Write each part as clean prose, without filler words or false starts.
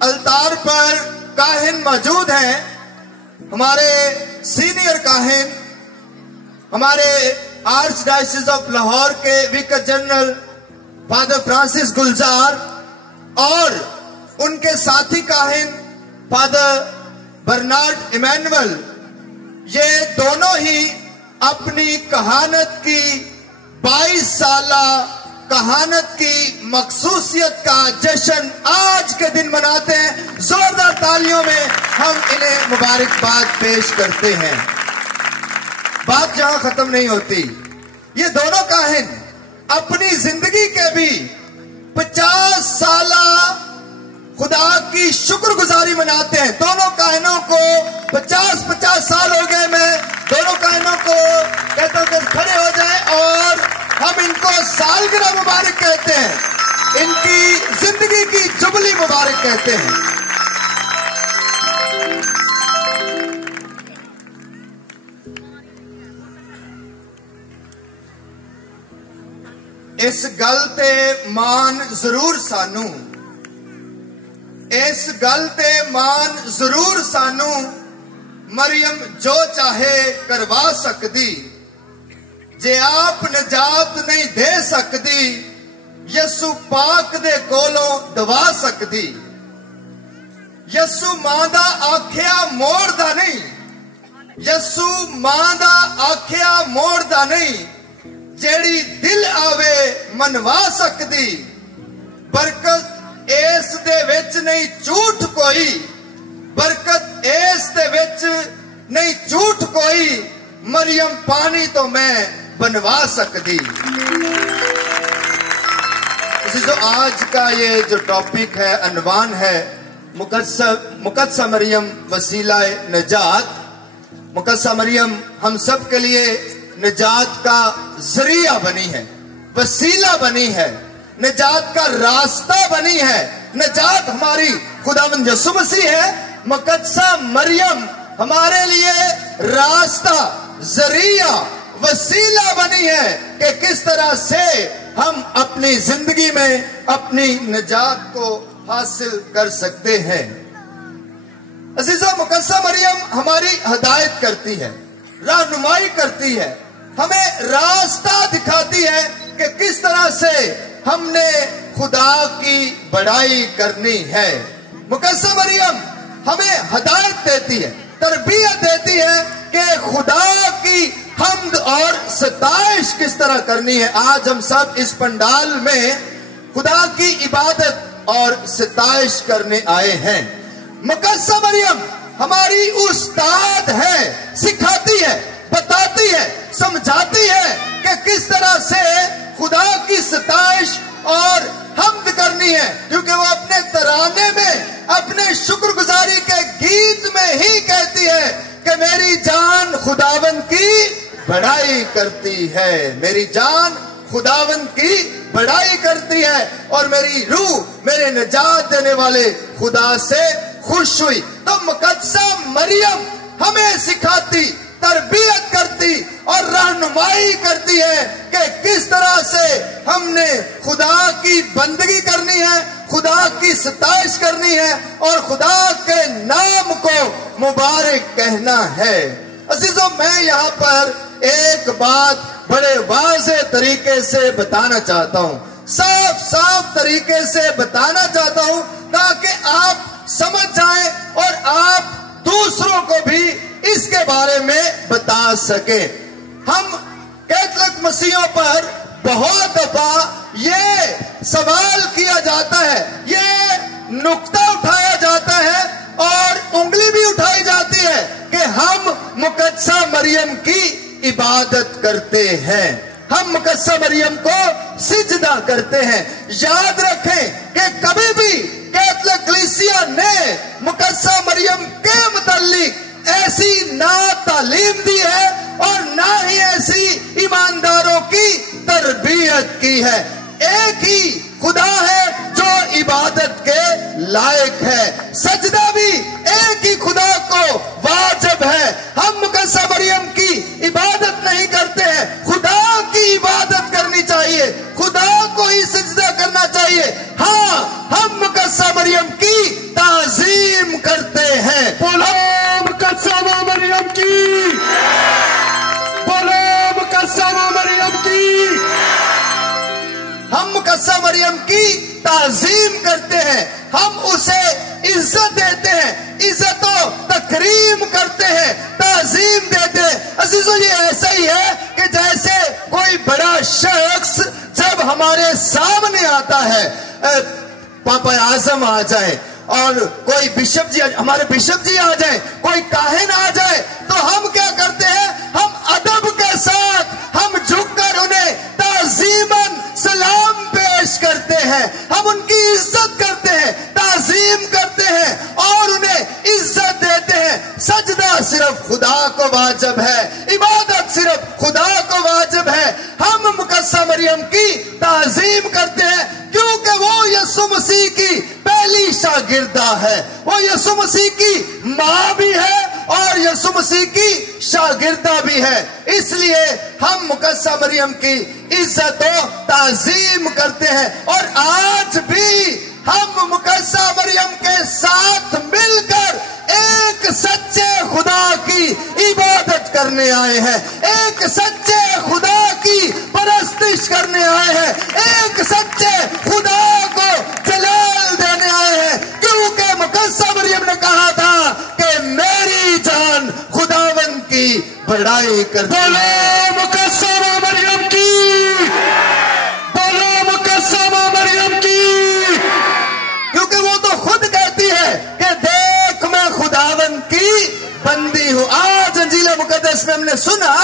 التار پر کاہن موجود ہیں، ہمارے سینئر کاہن، ہمارے آرچ ڈائسس آف لاہور کے ویکر جنرل فادر فرانسس گلزار اور ان کے ساتھی کاہن فادر برنارڈ ایمینول، یہ دونوں ہی اپنی کہانت کی 22 سالہ کہانت کی مخصوصیت کا جشن آج کے دن مناتے ہیں۔ زوردار تالیوں میں ہم انہیں مبارکباد پیش کرتے ہیں۔ بات جہاں ختم نہیں ہوتی، یہ دونوں کاہن اپنی زندگی کے بھی 50 سالہ خدا کی شکر گزاری مناتے ہیں۔ دونوں کاہنوں کو 50 سال ہو گئے۔ میں دونوں کاہنوں کو کہتا ہوں کہ کھڑے ہو جائیں اور ہم ان کو سالگرہ مبارک کہتے ہیں، ان کی زندگی کی جبلی مبارک کہتے ہیں۔ اس گل تے مان ضرور سانو، اس گل تے مان ضرور سانو، مریم جو چاہے کروا سکتی، جے آپ نجات نہیں دے سکتی، یسو پاک دے کولوں دوا سکتی۔ یسو ماں دا آکھیا موڑ دا نہیں، یسو ماں دا آکھیا موڑ دا نہیں، جیڑی دل آوے منوا سکتی۔ برکت اس دے وچ نہیں جھوٹ کوئی، برکت اس دے وچ نہیں جھوٹ کوئی، مریم پانی تو میں بنوا سکتی۔ عزیزو، آج کا یہ جو ٹاپک ہے، عنوان ہے مقدسہ مریم وسیلہ نجات۔ مقدسہ مریم ہم سب کے لیے نجات کا ذریعہ بنی ہے، وسیلہ بنی ہے، نجات کا راستہ بنی ہے۔ نجات ہماری خداوند یسوع مسیح ہے، مقدسہ مریم ہمارے لیے راستہ، ذریعہ، وسیلہ بنی ہے کہ کس طرح سے ہم اپنی زندگی میں اپنی نجات کو حاصل کر سکتے ہیں۔ عزیزہ، مقدسہ مریم ہماری ہدایت کرتی ہے، رہنمائی کرتی ہے، ہمیں راستہ دکھاتی ہے کہ کس طرح سے ہم نے خدا کی بڑائی کرنی ہے۔ مقدسہ مریم ہمیں ہدایت دیتی ہے، تربیت دیتی ہے کہ خدا کی حمد اور ستائش کس طرح کرنی ہے۔ آج ہم سب اس پنڈال میں خدا کی عبادت اور ستائش کرنے آئے ہیں۔ مقدسہ مریم ہماری استاد ہے، سکھاتی ہے، بتاتی ہے، سمجھاتی ہے کہ کس طرح سے خدا کی ستائش اور حمد کرنی ہے، کیونکہ وہ اپنے ترانے میں، اپنے شکر گزاری کے گیت میں ہی کہتی ہے کہ میری جان خداوند کی بڑائی کرتی ہے، میری جان خداوند کی بڑائی کرتی ہے، اور میری روح میرے نجات دینے والے خدا سے خوش ہوئی۔ تو مقدسہ مریم ہمیں سکھاتی، تربیت کرتی اور رہنمائی کرتی ہے کہ کس طرح سے ہم نے خدا کی بندگی کرنی ہے، خدا کی ستائش کرنی ہے اور خدا کے نام کو مبارک کہنا ہے۔ عزیزو، میں یہاں پر ایک بات بڑے واضح طریقے سے بتانا چاہتا ہوں، صاف طریقے سے بتانا چاہتا ہوں تاکہ آپ سمجھ جائیں اور آپ دوسروں کو بھی اس کے بارے میں بتا سکیں۔ ہم کیتھولک مسیحیوں پر بہت دفعہ یہ سوال کیا جاتا ہے، یہ نقطہ اٹھایا جاتا ہے اور انگلی بھی اٹھائی جاتی ہے کہ ہم مقدسہ مریم کی عبادت کرتے ہیں، ہم مقدسہ مریم کو سجدہ کرتے ہیں۔ یاد رکھیں کہ کبھی بھی کیتھولک کلیسیا نے مقدسہ مریم کے متعلق ایسی نہ تعلیم دی ہے اور نہ ہی ایسی ایمانداروں کی تربیت کی ہے۔ ایک ہی خدا ہے جو عبادت کے لائق ہے، سجدہ بھی ایک ہی خدا کو واجب ہے۔ ہم مقدسہ مریم کی عبادت نہیں کرتے ہیں، خدا کی عبادت کرنی چاہیے، خدا کو ہی سجدہ کرنا چاہیے۔ ہاں، ہم مقدسہ مریم کی مقدسہ مریم کی تعظیم کرتے ہیں، ہم اسے عزت دیتے ہیں، عزت و تکریم کرتے ہیں، تعظیم دیتے ہیں۔ عزیزو یہ ایسا ہی ہے کہ جیسے کوئی بڑا شخص جب ہمارے سامنے آتا ہے، پاپا اعظم آ جائے اور کوئی بشپ جی، ہمارے بشپ جی آ جائیں، کوئی کاہن آ جائے، تو ہم کیا کرتے ہیں؟ ہم ادب کے ساتھ ہم جھک کر انہیں تعظیماً سلام پیش کرتے ہیں، ہم ان کی عزت کرتے ہیں، تعظیم کرتے ہیں اور انہیں عزت دیتے ہیں۔ سجدہ صرف خدا کو واجب ہے، عبادت صرف خدا کو واجب ہے۔ ہم مقدسہ مریم کی تعظیم کرتے ہیں کیونکہ وہ یسوع مسیح کی پہلی شاگردہ ہے، وہ یسوع مسیح کی ماں بھی ہے اور یسوع مسیح کی شاگردہ بھی ہے، اس لیے ہم مقدسہ مریم کی عزت و تعظیم کرتے ہیں۔ اور آج بھی ہم مقدسہ مریم کے ساتھ مل کر ایک سچے خدا کی عبادت کرنے آئے ہیں، ایک سچے خدا کی پرستش کرنے آئے ہیں، ایک سچے خدا کو جلال دینے آئے ہیں، کیونکہ مقدسہ مریم نے کہا تھا کہ میری جان خداوند کی بڑائی کرتی ہے۔ بولو مقدسہ مریم کی، بولو مقدسہ مریم کی، کیونکہ وہ تو خود کہتی ہے کہ دیکھ میں خداوند کی بندی ہوں۔ آج انجیل مقدس میں ہم نے سنا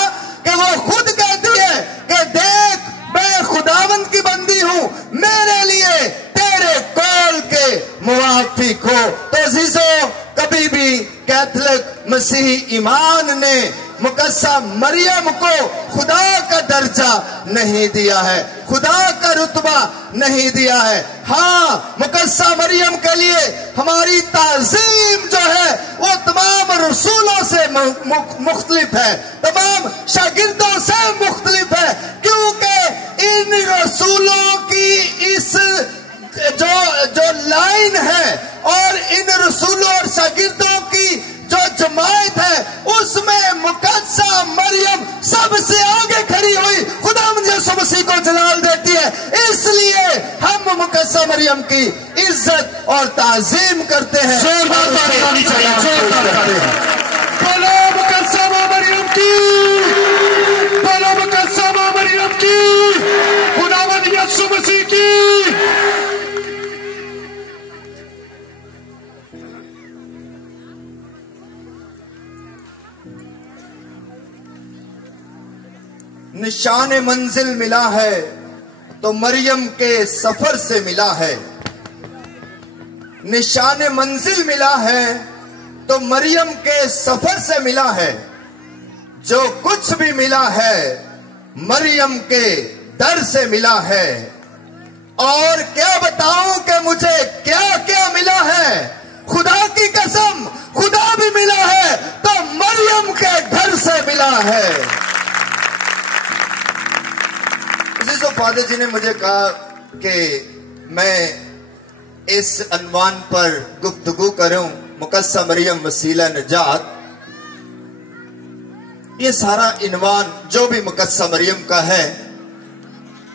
کہ وہ خود کہتی ہے کہ دیکھ میں خداوند کی بندی ہوں، میرے لیے تیرے قول کے موافق ہو۔ تو عزیزو، کبھی بھی کیتھولک مسیحی ایمان نے مقدسہ مریم کو خدا کا درجہ نہیں دیا ہے، خدا کا رتبہ نہیں دیا ہے۔ ہاں، مقدسہ مریم کے لیے ہماری تعظیم جو ہے وہ تمام رسولوں سے مختلف ہے، تمام شاگردوں سے مختلف ہے، کیونکہ ان رسولوں کی اس جو لائن ہے اور ان رسولوں اور شاگردوں کی جو جماعت ہے، اس میں مقدسہ مریم سب سے آگے کھڑی ہوئی خداوند یسوع مسیح کو جلال دیتی ہے۔ اس لیے ہم مقدسہ مریم کی عزت اور تعظیم کرتے ہیں۔ بولو مقدسہ مریم کی، بولو مقدسہ مریم کی، خداوند یسوع مسیح کی۔ نشان منزل ملا ہے تو مریم کے سفر سے ملا ہے، نشان منزل ملا ہے تو مریم کے سفر سے ملا ہے، جو کچھ بھی ملا ہے مریم کے در سے ملا ہے۔ اور کیا بتاؤں کہ مجھے کیا کیا ملا ہے، خدا کی قسم خدا بھی ملا ہے تو مریم کے گھر سے ملا ہے۔ فادر جی نے مجھے کہا کہ میں اس عنوان پر گفتگو کروں، مقدسہ مریم وسیلہ نجات۔ یہ سارا عنوان جو بھی مقدسہ مریم کا ہے،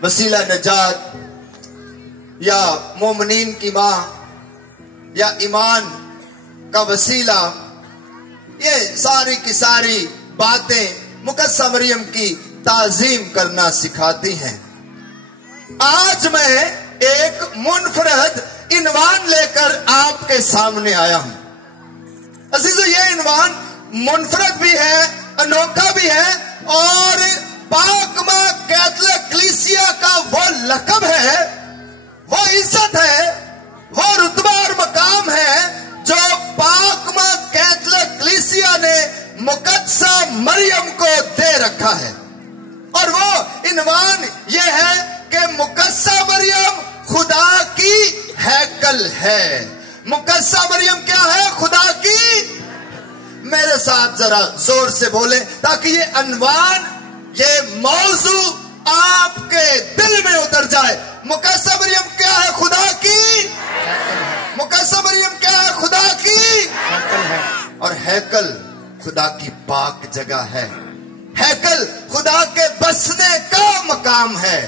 وسیلہ نجات یا مومنین کی ماں یا ایمان کا وسیلہ، یہ ساری کی ساری باتیں مقدسہ مریم کی تعظیم کرنا سکھاتی ہیں۔ آج میں ایک منفرد عنوان لے کر آپ کے سامنے آیا ہوں۔ عزیزو، یہ عنوان منفرد بھی ہے، انوکھا بھی ہے، اور پاک ماں کیتھولک کلیسیا کا وہ لقب ہے، وہ عزت ہے، وہ رتبہ اور مقام ہے جو پاک ماں کیتھولک کلیسیا نے مقدسہ مریم کو دے رکھا ہے۔ اور وہ عنوان یہ ہے کہ مقدسہ مریم خدا کی ہیکل ہے۔ مقدسہ مریم کیا ہے؟ خدا کی۔ میرے ساتھ ذرا زور سے بولیں تاکہ یہ عنوان، یہ موضوع آپ کے دل میں اتر جائے۔ مقدسہ مریم کیا ہے؟ خدا کی۔ مقدسہ مریم کیا ہے؟ خدا کی۔ اور ہیکل خدا کی پاک جگہ ہے، ہیکل خدا کے بسنے کا مقام ہے،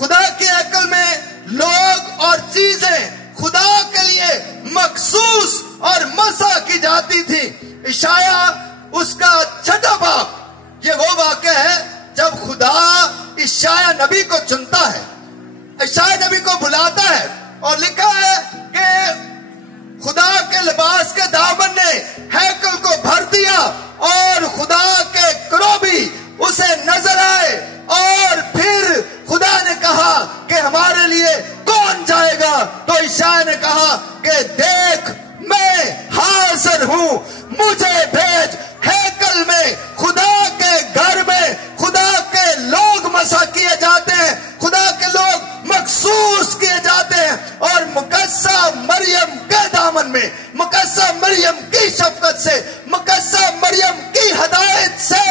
خدا کے ہیکل میں لوگ اور چیزیں خدا کے لیے مخصوص اور مسح کی جاتی تھی. اشعیا اس کا 6واں باب، یہ وہ واقعہ ہے جب خدا اشعیا نبی کو چنتا ہے، اشعیا نبی کو بلاتا ہے، اور لکھا ہے کہ خدا کے لباس کے دامن نے ہیکل کو بھر دیا اور خدا کے کروبی اسے نظر آئے، اور پھر خدا نے کہا کہ ہمارے لیے کون جائے گا؟ تو اشعیا نے کہا کہ دیکھ میں حاضر ہوں، مجھے بھیج. ہیکل میں، خدا کے گھر میں خدا کے لوگ مسح کیے جاتے ہیں، خدا کے لوگ مخصوص کیے جاتے ہیں، اور مقدسہ مریم کے دامن میں، مقدسہ مریم کی شفقت سے، مقدسہ مریم کی ہدایت سے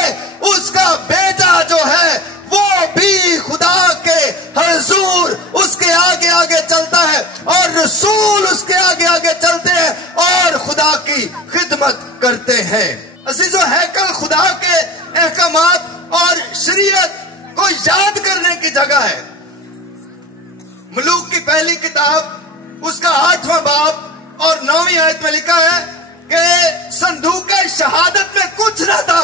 اس کا بیٹا جو ہے وہ بھی خدا کے حضور اس کے آگے آگے چلتا ہے، اور رسول اس کے آگے آگے چلتے ہیں اور خدا کی خدمت کرتے ہیں. عزیزو، ہیکل خدا کے احکامات اور شریعت کو یاد کرنے کی جگہ ہے. ملوک کی پہلی کتاب اس کا 8واں باب اور 9ویں آیت میں لکھا ہے کہ صندوق شہادت میں کچھ نہ تھا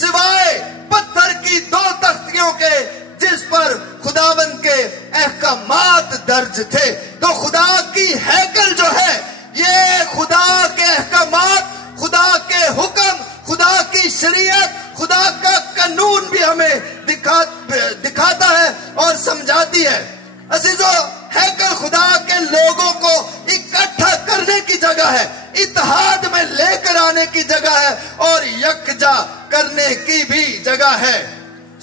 سوائے پتھر کی 2 تختیوں کے جس پر خداوند کے احکامات درج تھے. تو خدا کی ہیکل جو ہے یہ خدا کے احکامات، خدا کے حکم، خدا کی شریعت، خدا کا قانون بھی ہمیں دکھاتا ہے اور سمجھاتی ہے. عزیزو، ہیکل خدا کے لوگوں کو اکٹھا کرنے کی جگہ ہے، اتحاد میں لے کر آنے کی جگہ ہے، اور یکجا کرنے کی بھی جگہ ہے.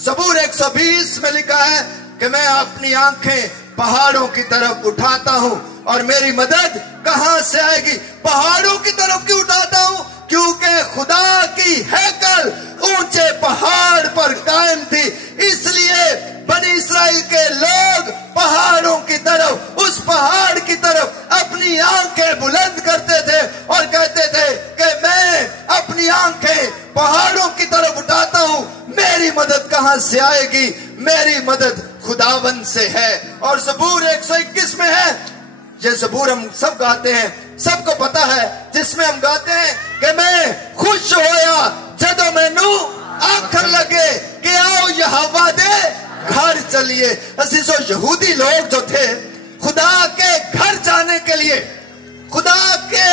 زبور 120 میں لکھا ہے کہ میں اپنی آنکھیں پہاڑوں کی طرف اٹھاتا ہوں اور میری مدد کہاں سے آئے گی؟ پہاڑوں کی طرف کیوں اٹھاتا ہوں؟ کیونکہ خدا کی ہیکل اونچے پہاڑ پر قائم تھی، اس لیے بنی اسرائیل کے لوگ پہاڑوں کی طرف، اس پہاڑ کی طرف اپنی آنکھیں بلند کرتے تھے اور کہتے تھے کہ میں اپنی آنکھیں پہاڑوں کی طرف اٹھاتا ہوں، میری مدد کہاں سے آئے گی؟ میری مدد خداوند سے ہے. اور زبور 121 میں ہے، یہ زبور ہم سب گاتے ہیں، سب کو پتا ہے، جس میں ہم گاتے ہیں کہ میں خوش ہویا جدو مینو آنکھن لگے کہ آؤ یہوہ دے گھر چلیے. عزیزو، یہودی لوگ جو تھے خدا کے گھر جانے کے لیے، خدا کے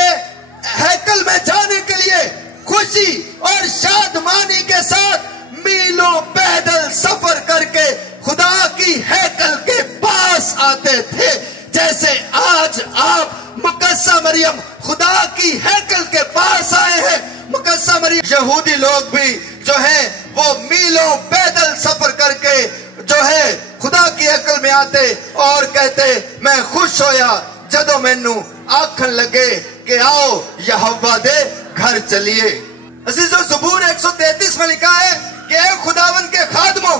ہیکل میں جانے کے لیے خوشی اور شادمانی کے ساتھ میلوں پیدل سفر کر کے خدا کی ہیکل کے پاس آتے تھے. جیسے آج آپ مقدسہ مریم خدا کی ہیکل کے پاس آئے ہیں، مقدسہ مریم، یہودی لوگ بھی جو ہے وہ میلوں پیدل سفر کر کے جو ہے خدا کی ہیکل میں آتے اور کہتے میں خوش ہویا جدو مینو آکھن لگے کہ آؤ یہوہ دے گھر چلیے. عزیزو، زبور 133 میں لکھا ہے کہ اے خداوند کے خادموں،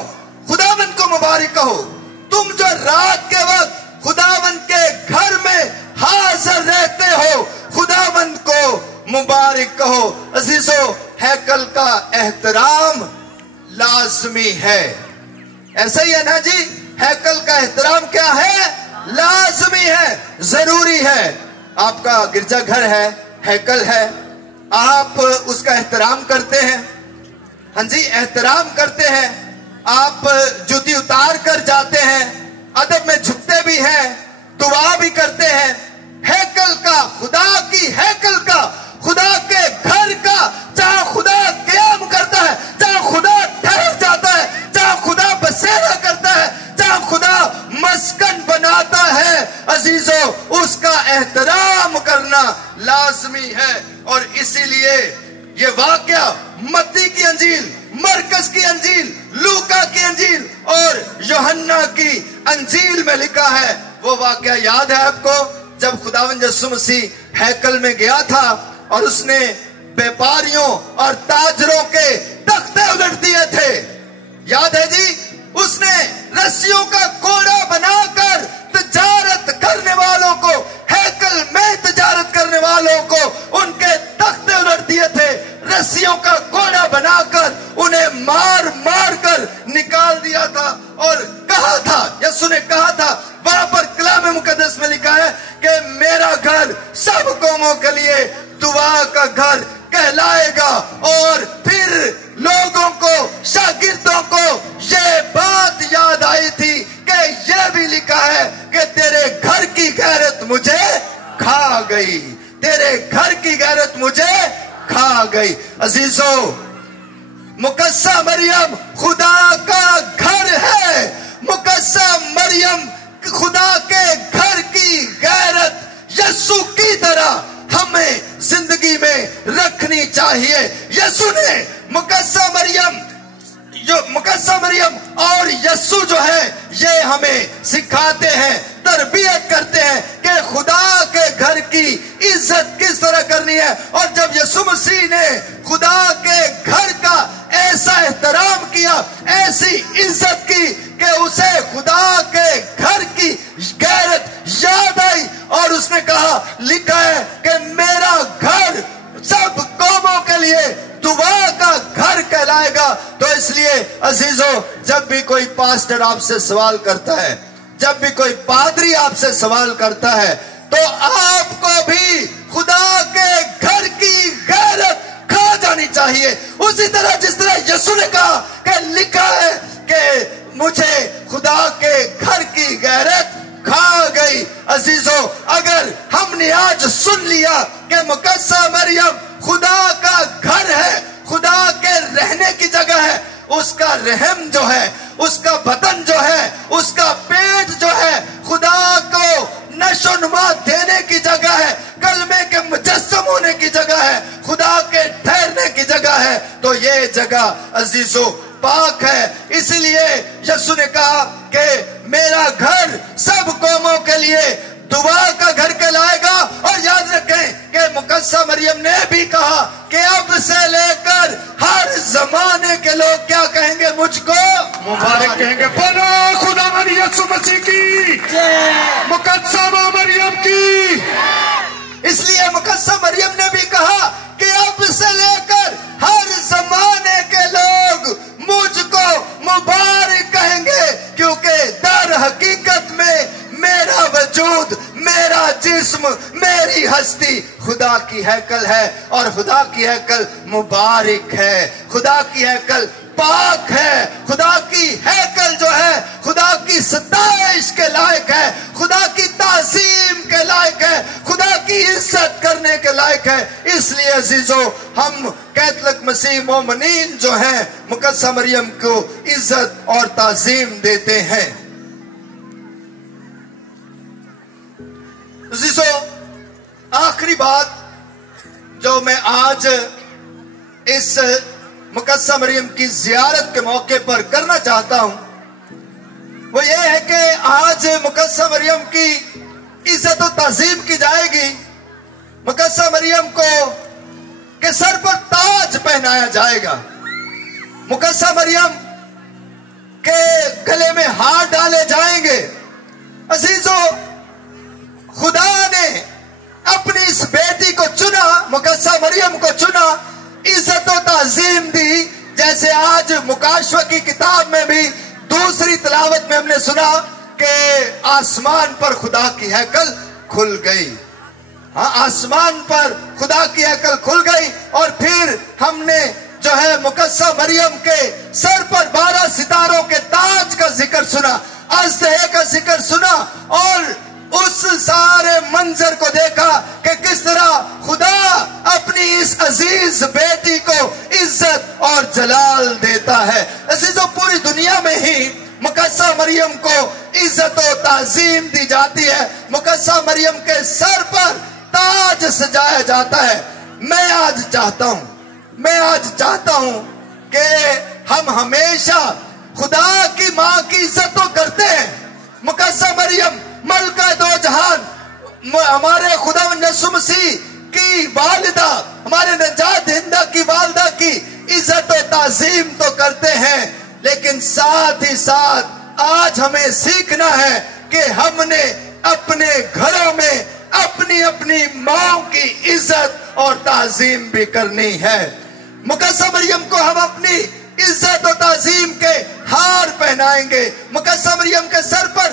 خداوند کو مبارک کہو، تم جو رات کے وقت خداوند کے گھر میں حاضر رہتے ہو، خداوند کو مبارک کہو. عزیزو، ہیکل کا احترام لازمی ہے. ایسا ہی ہے نا جی؟ ہیکل کا احترام کیا ہے؟ لازمی ہے، ضروری ہے. آپ کا گرجا گھر ہے، ہیکل ہے، آپ اس کا احترام کرتے ہیں. ہاں جی، احترام کرتے ہیں. آپ جوتی اتار کر جاتے ہیں، ادب میں جھکتے بھی ہیں، دعا بھی کرتے ہیں. ہیکل کا، خدا کی ہیکل کا، خدا کے گھر کا، جہاں خدا قیام کرتا ہے، جہاں خدا ٹھہر جاتا ہے، جہاں خدا بسیرا کرتا ہے، جہاں خدا مسکن بناتا ہے، عزیزو، اس کا احترام کرنا لازمی ہے. اور اسی لیے یہ واقعہ متی کی انجیل، مرکز کی انجیل، لوکا کی انجیل اور یوحنا کی انجیل میں لکھا ہے. وہ واقعہ یاد ہے آپ کو جب خداوند یسوع مسیح ہیکل میں گیا تھا اور اس نے بیپاریوں اور تاجروں کے تختے الٹ دیے تھے؟ یاد ہے جی؟ اس نے رسیوں کا کوڑا بنا کر تجارت کرنے والوں کو، ہیکل میں تجارت کرنے والوں کو ان کے تختے الٹ دیے تھے. رسیوں کا کوڑا بنا کر انہیں مار مار کر نکال دیا تھا اور کہا تھا، یسوع نے کہا تھا وہاں پر کلام مقدس میں لکھا ہے کہ میرا گھر سب قوموں کے لیے دعا کا گھر کہلائے گا. اور پھر لوگوں کو، شاگردوں کو یہ بات یاد آئی تھی کہ یہ بھی لکھا ہے کہ تیرے گھر کی غیرت مجھے کھا گئی، تیرے گھر کی غیرت مجھے کھا گئی. عزیزو، مقدسہ مریم خدا کا گھر ہے. مقدسہ مریم خدا کے گھر کی غیرت یسوع کی طرح ہمیں زندگی میں رکھنی چاہیے. یسوع نے مقدسہ مریم اور یسوع جو ہے یہ ہمیں سکھاتے ہیں، تربیت کرتے ہیں کہ خدا کے گھر کی عزت کس طرح کرنی ہے. اور جب یسوع مسیح نے خدا کے گھر کا ایسا احترام کیا، ایسی عزت کی کہ اسے خدا کے گھر کی غیرت یاد آئی اور اس نے کہا، لکھا ہے کہ میرا گھر سب قوموں کے لیے دعا کا گھر کہلائے گا. تو اس لیے عزیزو، جب بھی کوئی پاسٹر آپ سے سوال کرتا ہے، جب بھی کوئی پادری آپ سے سوال کرتا ہے، تو آپ کو بھی خدا کے گھر کی غیرت کھا جانی چاہیے. اسی طرح جس طرح یسوع نے کہا کہ لکھا ہے کہ مجھے خدا کے گھر کی غیرت کھا گئی. عزیزو، اگر ہم نے آج سن لیا کہ مقدسہ مریم خدا کا گھر ہے، خدا کے رہنے کی جگہ ہے، اس کا رحم جو ہے، اس کا بدن جو ہے، اس کا پیٹ جو ہے خدا کو نشو نما دینے کی جگہ ہے، کلمے کے مجسم ہونے کی جگہ ہے، خدا کے ٹھہرنے کی جگہ ہے، تو یہ جگہ عزیزو پاک ہے. اس لیے یسوع نے کہا کہ میرا گھر سب قوموں کے لیے دعا کا گھر کہلائے گا. اور یاد رکھیں کہ مقدسہ مریم نے بھی کہا کہ اب سے لے کر ہر زمانے کے لوگ کیا کہیں گے؟ مجھ کو مبارک کہیں گے. بنا خدا من یسوع مسیح کی، مقدسہ ماں مریم کی. اس لیے مقدسہ مریم نے بھی کہا کہ اب سے لے کر ہر زمانے کے لوگ مجھ کو مبارک کہیں گے، کیونکہ در حقیقت میں میرا وجود، میرا جسم، میری ہستی خدا کی ہیکل ہے، اور خدا کی ہیکل مبارک ہے، خدا کی ہیکل پاک ہے، خدا کی ہیکل جو ہے خدا کی ستائش کے لائق ہے، خدا کی تعظیم کے لائق ہے، خدا کی عزت کرنے کے لائق ہے. اس لیے عزیزو، ہم کیتھولک مسیح مومنین جو ہیں مقدسہ مریم کو عزت اور تعظیم دیتے ہیں. عزیزو، آخری بات جو میں آج اس مقدسہ مریم کی زیارت کے موقع پر کرنا چاہتا ہوں وہ یہ ہے کہ آج مقدسہ مریم کی عزت و تعظیم کی جائے گی. مقدسہ مریم کو کے سر پر تاج پہنایا جائے گا. مقدسہ مریم کے گلے میں ہار ڈالے جائیں گے. عزیزو، خدا نے اپنی اس بیٹی کو چنا، مقدسہ مریم کو چنا، عزت و تعظیم دی. جیسے آج مکاشفہ کی کتاب میں بھی دوسری تلاوت میں ہم نے سنا کہ آسمان پر خدا کی ہیکل کھل گئی. ہاں، آسمان پر خدا کی ہیکل کھل گئی. اور پھر ہم نے جو ہے مقدسہ مریم کے سر پر 12 ستاروں کے تاج کا ذکر سنا، ازدہے کا ذکر سنا، اور اس سارے منظر کو دیکھا کہ کس طرح خدا اپنی اس عزیز بیٹی کو عزت اور جلال دیتا ہے. عزیزو، پوری دنیا میں ہی مقدسہ مریم کو عزت و تعظیم دی جاتی ہے. مقدسہ مریم کے سر پر تاج سجایا جاتا ہے. میں آج چاہتا ہوں کہ ہم ہمیشہ خدا کی ماں کی عزت تو کرتے ہیں. مقدسہ مریم ملکہ دو جہان، ہمارے خدا یسوع مسیح کی والدہ، ہمارے نجات دہندہ کی والدہ کی عزت و تعظیم تو کرتے ہیں، لیکن ساتھ ہی ساتھ آج ہمیں سیکھنا ہے کہ ہم نے اپنے گھروں میں اپنی اپنی ماں کی عزت اور تعظیم بھی کرنی ہے. مقدسہ مریم کو ہم اپنی عزت و تعظیم کے ہار پہنائیں گے. مقدسہ مریم کے سر پر